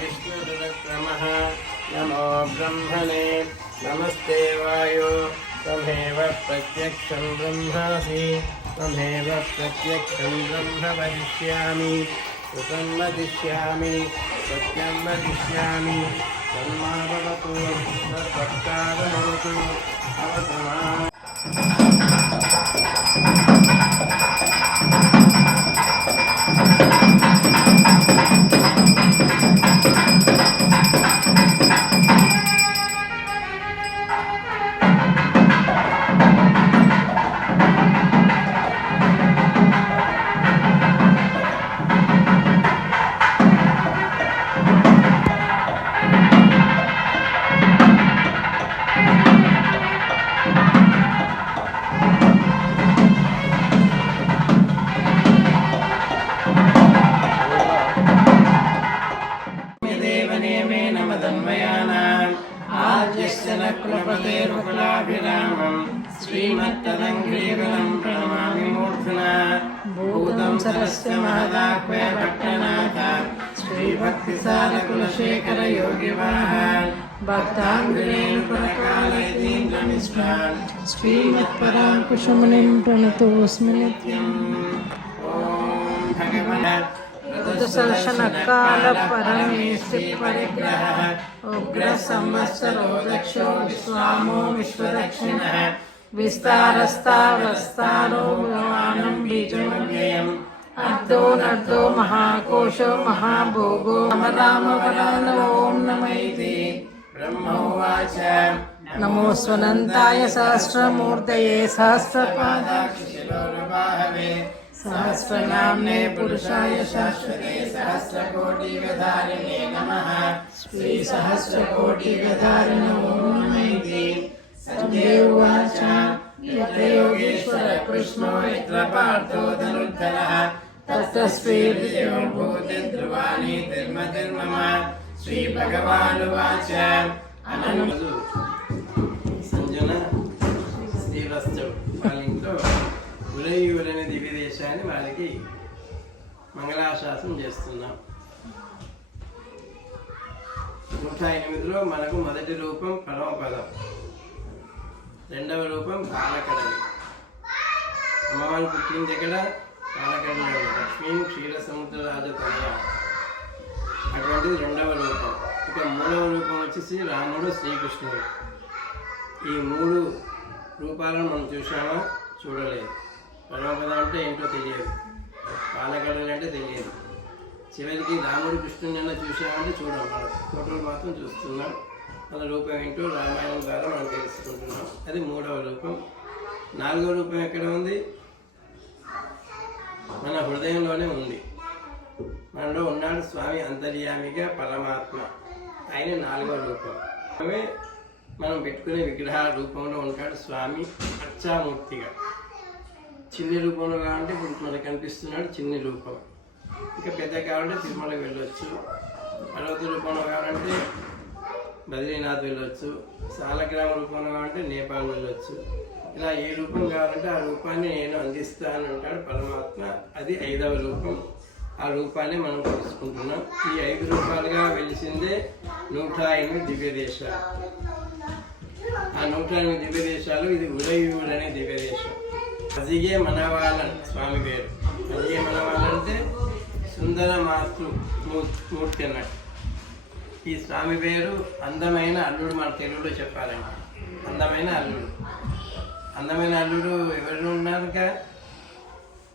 विष्णुरुक्रमः नमो ब्रह्मणे नमस्ते वायो। त्वमेव प्रत्यक्षं ब्रह्मासि। त्वमेव प्रत्यक्षं ब्रह्म वदिष्यामि। भवतु भवतु సరస్సు మాదాక్వే భట్టనాథ శ్రీభక్తి సారకులశేఖర యోగివాహ భక్తాంగులేను పురకాలైతీంద్రనిష్టాన్ శ్రీమత్పరాంకుశమునిం ప్రణతోస్మి నిత్యం सदशनकाल परमेशि परिग्रह उग्र संवत्सरो दक्षो विश्वामो विश्वदक्षिणः विस्तारस्तावस्तारो भगवानं बीजमव्ययम् अर्धो नर्धो महाकोशो महाभोगो नम राम ॐ नम इति ब्रह्मोवाच। नमोऽस्वनन्ताय सहस्रमूर्तये सहस्रपादा शिरोरुबाहवे सहस्रनाम्ने पुरुषाय शाश्वते सहस्रकोटिगधारिणे नमः। श्रीसहस्रकोटिगधारिणो नमैति। सञ्जय उवाच। यत्र योगेश्वर कृष्णो, यत्र पार्थो धनुर्धरः। तत्र श्रीर्देवो भूतिर्ध्रुवाणि धर्मधर्मम श्रीभगवानुवाच అనందు సంజన శ్రీవస్తు వాళ్ళ ఇంట్లో ఉరయూరని దివ్య దేశాన్ని వాళ్ళకి మంగళాశాసనం చేస్తున్నాం నూట ఎనిమిదిలో మనకు మొదటి రూపం పరమపదం రెండవ రూపం బాలకడలి అమ్మవారు పుట్టింది ఎక్కడ బాలకడలి లక్ష్మీ క్షీర సముద్ర అటువంటిది రెండవ రూపం. ఇక మూడవ రూపం వచ్చేసి రాముడు శ్రీకృష్ణుడు. ఈ మూడు రూపాలను మనం చూసామా చూడలేదు. పరమపదం అంటే ఏంటో తెలియదు. పాలకడలు అంటే తెలియదు. చివరికి రాముడు కృష్ణుని అన్న చూసామంటే చూడం మనం ఫోటోలు మాత్రం చూస్తున్నాం. మన రూపం ఏంటో రామాయణం ద్వారా మనం తెలుసుకుంటున్నాం. అది మూడవ రూపం. నాలుగవ రూపం ఎక్కడ ఉంది? మన హృదయంలోనే ఉంది. మనలో ఉన్నాడు స్వామి అంతర్యామిగా పరమాత్మ. ఆయన నాలుగో రూపం. ఆమె మనం పెట్టుకునే విగ్రహాల రూపంలో ఉంటాడు స్వామి అర్చామూర్తిగా చిన్ని రూపంలో కావాలంటే ఇప్పుడు మనకు కనిపిస్తున్నాడు చిన్ని రూపం. ఇంకా పెద్ద కావాలంటే తిరుమలకి వెళ్ళొచ్చు. పర్వత రూపంలో కావాలంటే బద్రీనాథ్ వెళ్ళొచ్చు. సాలగ్రామ రూపంలో కావాలంటే నేపాల్ వెళ్ళొచ్చు. ఇలా ఏ రూపం కావాలంటే ఆ రూపాన్ని నేను అందిస్తాను అంటాడు పరమాత్మ. అది ఐదవ రూపం. ఆ రూపాన్ని మనం తెలుసుకుంటున్నాం. ఈ ఐదు రూపాలుగా వెలిసిందే నూట ఎనిమిది దివ్య దేశాలు. ఆ నూట ఎనిమిది దివ్య దేశాలు ఇది ఉదయూరు అనే దివ్య దేశం. అదిగే మనవాళ్ళ స్వామి పేరు. అదిగే మనవాళ్ళంటే సుందర మాతృ మూర్తి అన్నట్టు. ఈ స్వామి పేరు అందమైన అల్లుడు మన తెలుగులో చెప్పాలంటే. అందమైన అల్లుడు. అందమైన అల్లుడు ఎవరిని ఉన్నారు ఇంకా?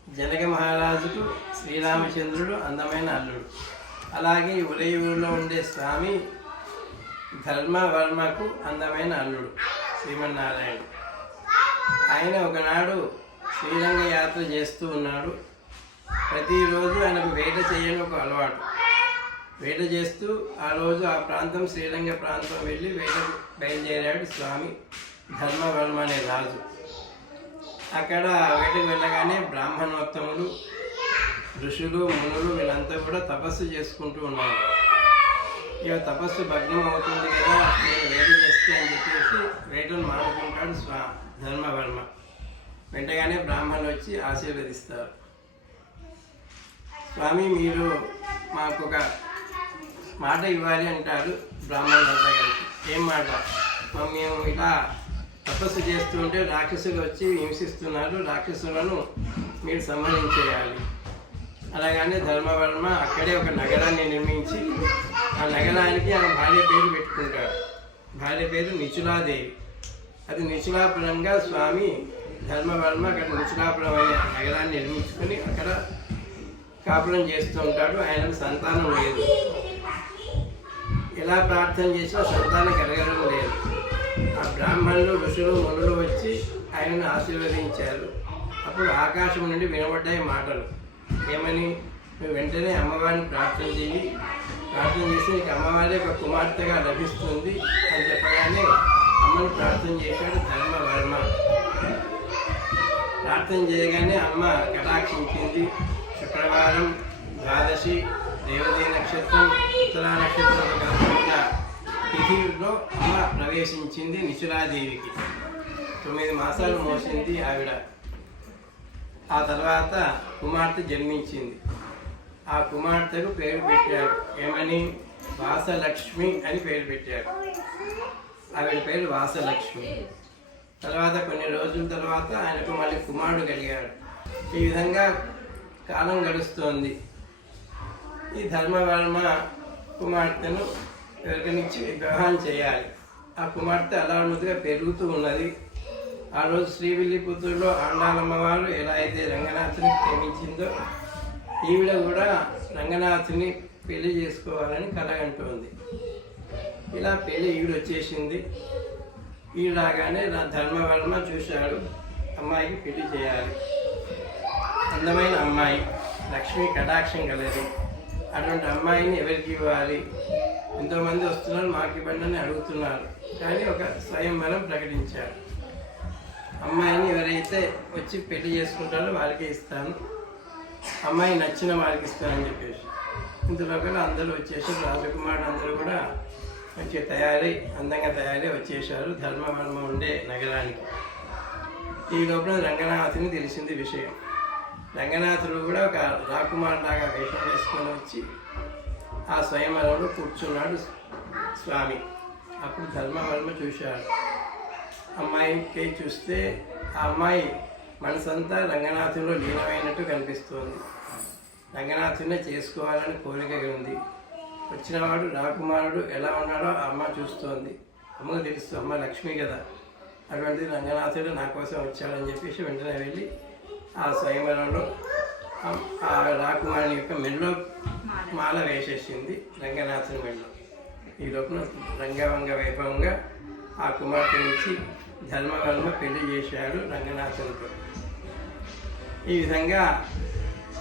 జనక మహారాజుకు శ్రీరామచంద్రుడు అందమైన అల్లుడు. అలాగే ఉదయూరులో ఉండే స్వామి ధర్మవర్మకు అందమైన అల్లుడు శ్రీమన్నారాయణ. ఆయన ఒకనాడు శ్రీరంగ యాత్ర చేస్తూ ఉన్నాడు. ప్రతిరోజు ఆయనకు వేట చేయని ఒక అలవాటు. వేట చేస్తూ ఆ రోజు ఆ ప్రాంతం శ్రీరంగ ప్రాంతం వెళ్ళి వేట బయలుదేరాడు స్వామి. ధర్మవర్మ అనే రాజు. అక్కడ వేటకు వెళ్ళగానే బ్రాహ్మణోత్తములు ఋషులు మునులు వీళ్ళంతా కూడా తపస్సు చేసుకుంటూ ఉన్నారు. ఇక తపస్సు భగ్నం అవుతుంది కదా నేను వేడి చేస్తే అని చెప్పేసి వేటను మానుకుంటాడు స్వా ధర్మవర్మ. వెంటగానే బ్రాహ్మణులు వచ్చి ఆశీర్వదిస్తారు. స్వామి మీరు మాకు ఒక మాట ఇవ్వాలి అంటారు బ్రాహ్మణులంతా కలిసి. ఏం మాట? మేము ఇలా తపస్సు చేస్తుంటే రాక్షసులు వచ్చి హింసిస్తున్నారు. రాక్షసులను మీరు సంహరించేయాలి అలాగనే ధర్మవర్మ అక్కడే ఒక నగరాన్ని నిర్మించి ఆ నగరానికి ఆయన భార్య పేరు పెట్టుకుంటాడు. భార్య పేరు నిచులాదేవి. అది నిచులాపురంగా స్వామి ధర్మవర్మ అక్కడ నిచులాపురం అనే నగరాన్ని నిర్మించుకొని అక్కడ కాపురం చేస్తూ ఉంటాడు. ఆయనకు సంతానం లేదు. ఎలా ప్రార్థన చేసినా సంతానం కలగడం లేదు. ఆ బ్రాహ్మణులు ఋషులు మునులు వచ్చి ఆయనను ఆశీర్వదించారు. అప్పుడు ఆకాశం నుండి వినబడ్డాయి మాటలు. ఏమని? నువ్వు వెంటనే అమ్మవారిని ప్రార్థన చేయి ప్రార్థన చేసి నీకు అమ్మవారి ఒక కుమార్తెగా లభిస్తుంది అని చెప్పగానే అమ్మను ప్రార్థన చేశాడు ధర్మవర్మ ప్రార్థన చేయగానే అమ్మ కటాక్షించింది. శుక్రవారం ద్వాదశి దేవదీ నక్షత్రం ఉత్తరా నక్షత్రం తిథిలో అమ్మ ప్రవేశించింది నిచులాదేవికి తొమ్మిది మాసాలు మోసింది ఆవిడ. ఆ తర్వాత కుమార్తె జన్మించింది. ఆ కుమార్తెకు పేరు పెట్టాడు. ఏమని? వాసలక్ష్మి అని పేరు పెట్టాడు. ఆవిడ పేరు వాసలక్ష్మి. తర్వాత కొన్ని రోజుల తర్వాత ఆయనకు మళ్ళీ కుమారుడు కలిగాడు. ఈ విధంగా కాలం గడుస్తోంది. ఈ ధర్మవర్మ కుమార్తెను ఎవరికనిచ్చి వివాహం చేయాలి. ఆ కుమార్తె అలానుమతిగా పెరుగుతూ ఉన్నది. ఆ రోజు శ్రీవిల్లిపుత్తూరులో ఆండాలమ్మవారు ఎలా అయితే రంగనాథుని ప్రేమించిందో ఈవిడ కూడా రంగనాథుని పెళ్ళి చేసుకోవాలని కలగంటోంది ఇలా పెళ్ళి ఈవిడ వచ్చేసింది ఈ రాగానే నా ధర్మవర్మ చూశాడు. అమ్మాయికి పెళ్ళి చేయాలి. అందమైన అమ్మాయి. లక్ష్మీ కటాక్షం కలది. అటువంటి అమ్మాయిని ఎవరికి ఇవ్వాలి? ఎంతోమంది వస్తున్నారు మాకు ఇవ్వండి అని అడుగుతున్నారు. కానీ ఒక స్వయంవరం ప్రకటించారు. అమ్మాయిని ఎవరైతే వచ్చి పెళ్ళి చేసుకుంటారో వారికే ఇస్తాను. అమ్మాయి నచ్చిన వారికి ఇస్తానని చెప్పేసి. ఇంతలోపల అందరూ వచ్చేసారు రాజకుమారుడు అందరూ కూడా మంచి తయారై అందంగా తయారై వచ్చేసారు ధర్మవర్మ ఉండే నగరానికి. ఈ లోపల రంగనాథుని తెలిసింది విషయం. రంగనాథుడు కూడా ఒక రాకుమారులాగా వేషం వేసుకొని వచ్చి ఆ స్వయంవరంలో కూర్చున్నాడు స్వామి. అప్పుడు ధర్మవర్మ చూశాడు. అమ్మాయికి చూస్తే ఆ అమ్మాయి మనసంతా రంగనాథుల్లో లీనమైనట్టు కనిపిస్తోంది. రంగనాథునే చేసుకోవాలని కోరిక ఉంది. వచ్చినవాడు రాకుమారుడు ఎలా ఉన్నాడో ఆ అమ్మ చూస్తోంది. అమ్మకు తెలుసు అమ్మ లక్ష్మి కదా. అటువంటిది రంగనాథుడు నా కోసం వచ్చాడని చెప్పేసి వెంటనే వెళ్ళి ఆ స్వయంవరంలో ఆ రాకుమారుని యొక్క మెడలో మాల వేసేసింది రంగనాథుని వెళ్ళం ఈ లోపల రంగవంగ వైభవంగా ఆ కుమార్తె నుంచి ధర్మవర్మ పెళ్ళి చేశాడు రంగనాథునితో. ఈ విధంగా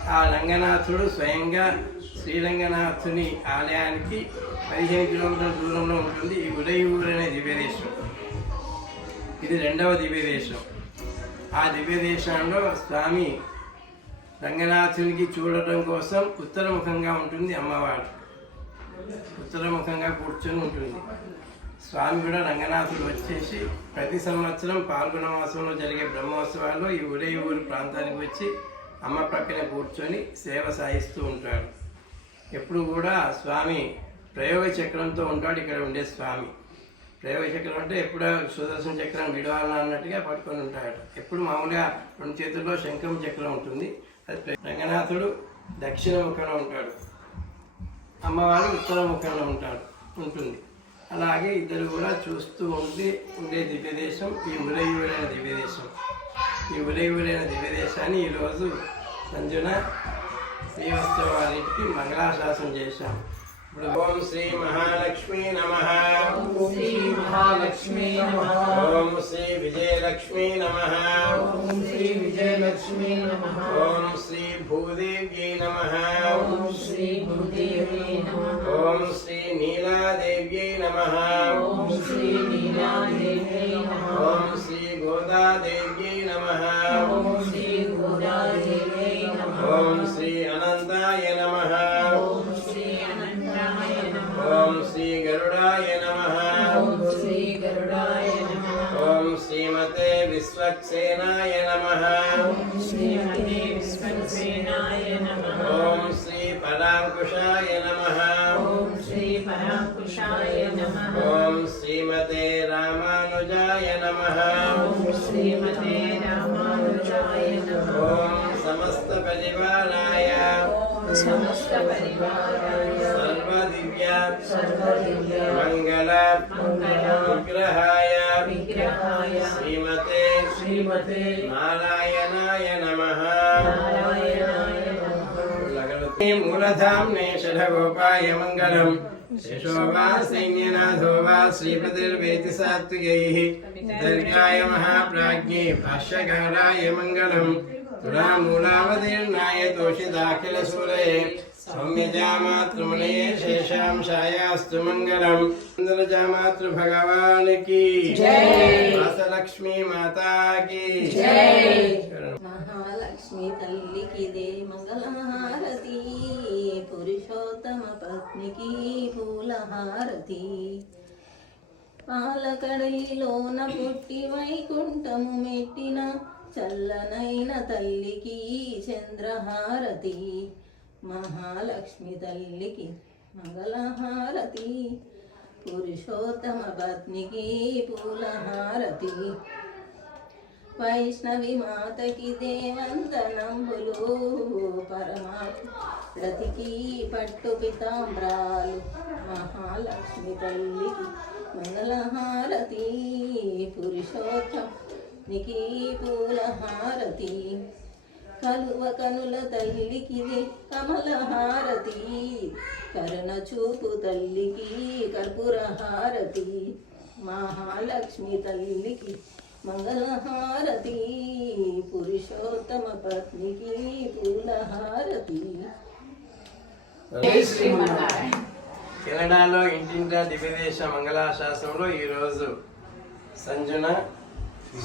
ఆ రంగనాథుడు స్వయంగా శ్రీరంగనాథుని ఆలయానికి పదిహేను కిలోమీటర్ల దూరంలో ఉంటుంది. ఈ ఉదయూరు అనే దివ్యదేశం. ఇది రెండవ దివ్యదేశం. ఆ దివ్యదేశంలో స్వామి రంగనాథునికి చూడటం కోసం ఉత్తరముఖంగా ఉంటుంది అమ్మవారు. ఉత్తరముఖంగా కూర్చొని ఉంటుంది. స్వామి కూడా రంగనాథుడు వచ్చేసి ప్రతి సంవత్సరం పాల్గొన మాసంలో జరిగే బ్రహ్మోత్సవాల్లో ఈ ఉదయ ఊరు ప్రాంతానికి వచ్చి అమ్మ ప్రక్కన కూర్చొని సేవ సాగిస్తూ ఉంటాడు. ఎప్పుడు కూడా స్వామి ప్రయోగ చక్రంతో ఉంటాడు ఇక్కడ ఉండే స్వామి. ప్రయోగ చక్రం అంటే ఎప్పుడో సుదర్శన చక్రం విడవాలన్నట్టుగా పట్టుకొని ఉంటాడు. ఎప్పుడు మామూలుగా రెండు చేతుల్లో శంఖం చక్రం ఉంటుంది. రంగనాథుడు దక్షిణ ముఖంలో ఉంటాడు. అమ్మవారు ఉత్తర ముఖంలో ఉంటాడు ఉంటుంది. అలాగే ఇద్దరు కూడా చూస్తూ ఉండి ఉండే దివ్యదేశం ఈ ఉదయుడైన దివ్యదేశం. ఈ ఉదయుడైన దివ్యదేశాన్ని ఈరోజు సంజున శ్రీవత్సవారికి మంగళాశాసనం చేశాం ఓం శ్రీ మహాలక్ష్మీ నమ. శ్రీ మహాలక్ష్మీ నమః. ఓం శ్రీ విజయలక్ష్మీ నమ. ఓం శ్రీ విజయలక్ష్మీ నమః. ఓం శ్రీ భూదేవ్యై నమ. ఓం శ్రీ భూదేవి నమః. ఓం శ్రీ నీలాదేవ్యై నమ. ఓం శ్రీ నీలాదేవి నమః. ఓం శ్రీ గోదాదేవ్యై నమ. सेनाय श्री पराङ्कुशाय नमः। ॐ श्री श्रीमते रामानुजाय नमः। श्रीमते रामानुजाय नमः। सर्वदिव्या। सर्वदिव्या। मूलधाम्ने षडगोपाय मङ्गलम्। वा सैन्यनाथो वा श्रीपतिर्वेति सात्विकैः। दर्गाय महाप्राज्ञे भाष्यकाराय मङ्गलम्। तुलामूलावतीर्णाय तोषिदाखिलसूरये। सौम्यजामातृमुनये शेषांशायास्तु मङ्गलम्। इन्द्रजामातृभगवान् की। जय। वासलक्ष्मी माता की। जय। మహాలక్ష్మి తల్లికిదే మంగళహారతి. పురుషోత్తమ పత్నికి పూలహారతి. పాలకడలిలోన పుట్టి వైకుంఠము మెట్టిన చల్లనైన తల్లికి చంద్రహారతి. మహాలక్ష్మి తల్లికి మంగళహారతి. పురుషోత్తమ పత్నికి పూలహారతి. వైష్ణవి మాతకి దేవంతనంబులు పరమాత్మకి పట్టు పితాంబ్రాలు. మహాలక్ష్మి తల్లికి మంగళహారతి. పురుషోత్తమునికి పూలహారతి. కలువ కనుల తల్లికిది కమలహారతి. కరణ చూపు తల్లికి కర్పూరహారతి. మహాలక్ష్మి తల్లికి మంగళహారతి పురుషోత్తమ పత్నికి పూలహారతి కెనడాలో ఇంటింటా దివ్యదేశ మంగళాశాసనంలో ఈరోజు సంజన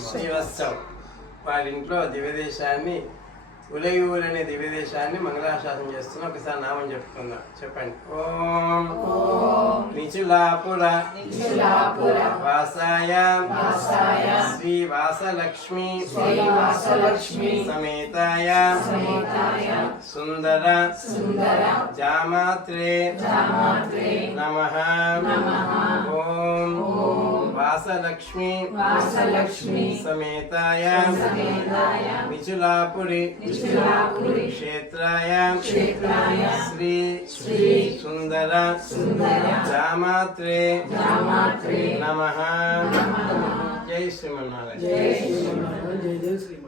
శ్రీవత్సవ్ వారింట్లో దివ్యదేశాన్ని ఉలయూరు అనే దివ్యదేశాన్ని మంగళాశాసనం చేస్తున్న ఒకసారి నామం చెప్పుకుందాం. చెప్పండి. ఓం నిచులాపుర నిచులాపుర వాసాయ వాసాయ శ్రీ వాసలక్ష్మి శ్రీ వాసలక్ష్మి సమేతాయ సమేతాయ సుందర సుందర జామాత్రే జామాత్రే वासलक्ष्मी वासलक्ष्मी समेतायां। समेतायां। निचुलापुरी निचुलापुरी क्षेत्रायां। क्षेत्रायां। श्री श्री सुंदरा सुंदरा जामात्रे। जामात्रे। नमः। जय श्री मनोहर जय श्री मनोहर जय जय श्री